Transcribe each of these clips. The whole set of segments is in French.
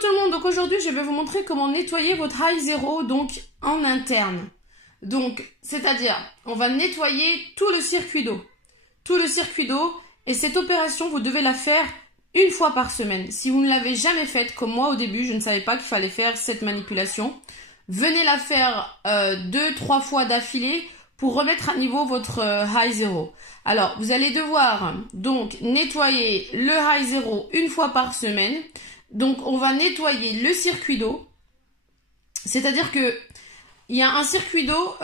tout le monde, donc aujourd'hui je vais vous montrer comment nettoyer votre high zero donc en interne. Donc c'est-à-dire on va nettoyer tout le circuit d'eau. Et cette opération vous devez la faire une fois par semaine. Si vous ne l'avez jamais faite comme moi au début, je ne savais pas qu'il fallait faire cette manipulation. Venez la faire 2-3 fois d'affilée pour remettre à niveau votre high zero. Alors vous allez devoir donc nettoyer le high zero une fois par semaine. Donc on va nettoyer le circuit d'eau, c'est-à-dire que il y a un circuit d'eau,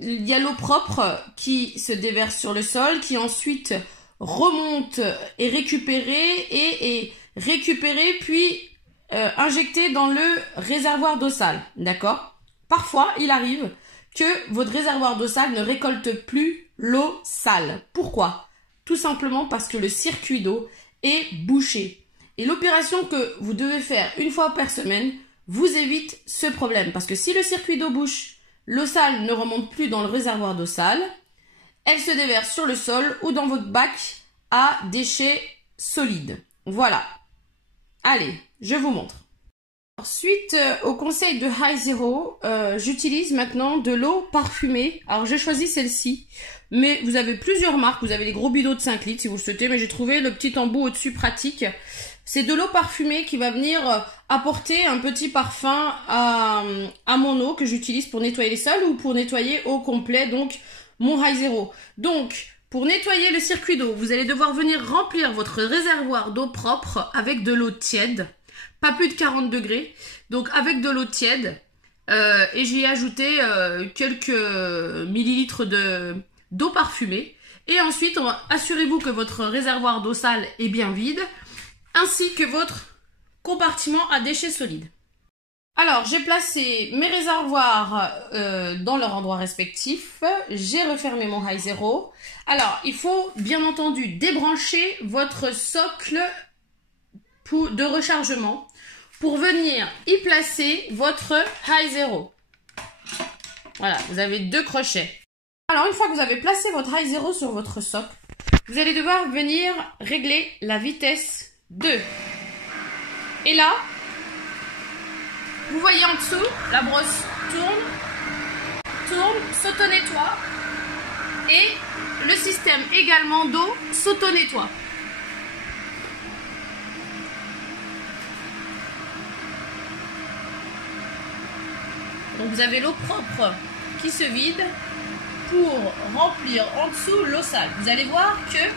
il y a l'eau propre qui se déverse sur le sol, qui ensuite remonte et récupérée puis injectée dans le réservoir d'eau sale, d'accord? Parfois il arrive que votre réservoir d'eau sale ne récolte plus l'eau sale. Pourquoi? Tout simplement parce que le circuit d'eau est bouché. Et l'opération que vous devez faire une fois par semaine vous évite ce problème. Parce que si le circuit d'eau bouche, l'eau sale ne remonte plus dans le réservoir d'eau sale, elle se déverse sur le sol ou dans votre bac à déchets solides. Voilà. Allez, je vous montre. Suite au conseil de High Zero, j'utilise maintenant de l'eau parfumée. Alors j'ai choisi celle-ci, mais vous avez plusieurs marques. Vous avez les gros bidons de 5 litres si vous le souhaitez, mais j'ai trouvé le petit embout au-dessus pratique. C'est de l'eau parfumée qui va venir apporter un petit parfum à mon eau que j'utilise pour nettoyer les sols ou pour nettoyer au complet donc mon High Zero. Donc pour nettoyer le circuit d'eau, vous allez devoir venir remplir votre réservoir d'eau propre avec de l'eau tiède, pas plus de 40 degrés, donc avec de l'eau tiède et j'y ai ajouté quelques millilitres d'eau parfumée. Et ensuite, assurez-vous que votre réservoir d'eau sale est bien vide, ainsi que votre compartiment à déchets solides. Alors, j'ai placé mes réservoirs dans leur endroit respectif. J'ai refermé mon High Zero. Alors, il faut bien entendu débrancher votre socle de rechargement pour venir y placer votre High Zero. Voilà, vous avez 2 crochets. Alors, une fois que vous avez placé votre High Zero sur votre socle, vous allez devoir venir régler la vitesse 2. Et là, vous voyez en dessous, la brosse tourne, s'auto-nettoie et le système également d'eau s'auto-nettoie. Donc vous avez l'eau propre qui se vide pour remplir en dessous l'eau sale. Vous allez voir que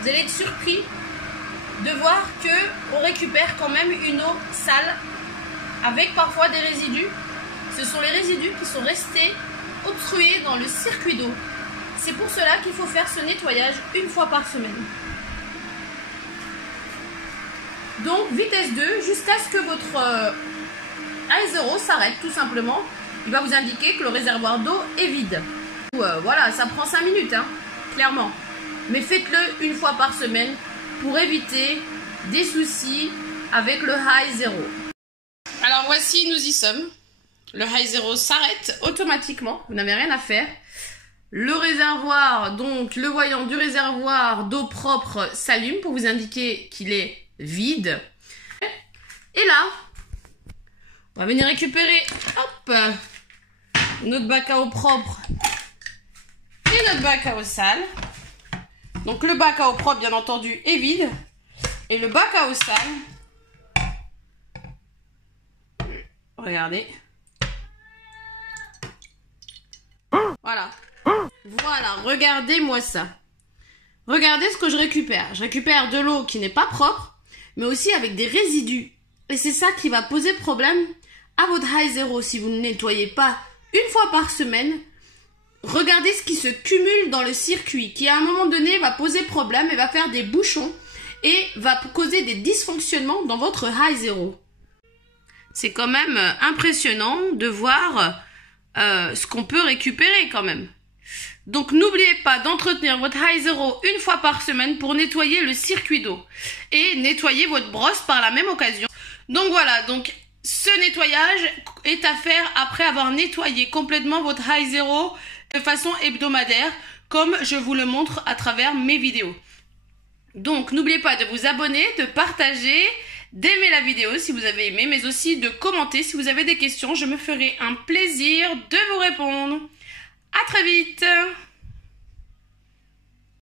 vous allez être surpris de voir que on récupère quand même une eau sale avec parfois des résidus. Ce sont les résidus qui sont restés obstrués dans le circuit d'eau. C'est pour cela qu'il faut faire ce nettoyage une fois par semaine. Donc vitesse 2 jusqu'à ce que votre High Zero s'arrête tout simplement. Il va vous indiquer que le réservoir d'eau est vide. Voilà, ça prend 5 minutes, hein, clairement. Mais faites-le une fois par semaine pour éviter des soucis avec le High Zero. Alors voici, nous y sommes. Le High Zero s'arrête automatiquement, vous n'avez rien à faire. Le réservoir, donc le voyant du réservoir d'eau propre s'allume pour vous indiquer qu'il est vide. Et là, on va venir récupérer notre bac à eau propre et notre bac à eau sale. Donc le bac à eau propre, bien entendu, est vide. Et le bac à eau sale, regardez. Voilà. Voilà, regardez-moi ça. Regardez ce que je récupère. Je récupère de l'eau qui n'est pas propre, mais aussi avec des résidus. Et c'est ça qui va poser problème à votre High Zero si vous ne nettoyez pas une fois par semaine. Regardez ce qui se cumule dans le circuit, qui à un moment donné va poser problème et va faire des bouchons et va causer des dysfonctionnements dans votre High Zero. C'est quand même impressionnant de voir ce qu'on peut récupérer quand même. Donc n'oubliez pas d'entretenir votre High Zero une fois par semaine pour nettoyer le circuit d'eau et nettoyer votre brosse par la même occasion. Donc voilà, donc ce nettoyage est à faire après avoir nettoyé complètement votre High Zero de façon hebdomadaire, comme je vous le montre à travers mes vidéos. Donc n'oubliez pas de vous abonner, de partager, d'aimer la vidéo si vous avez aimé, mais aussi de commenter si vous avez des questions. Je me ferai un plaisir de vous répondre. À très vite!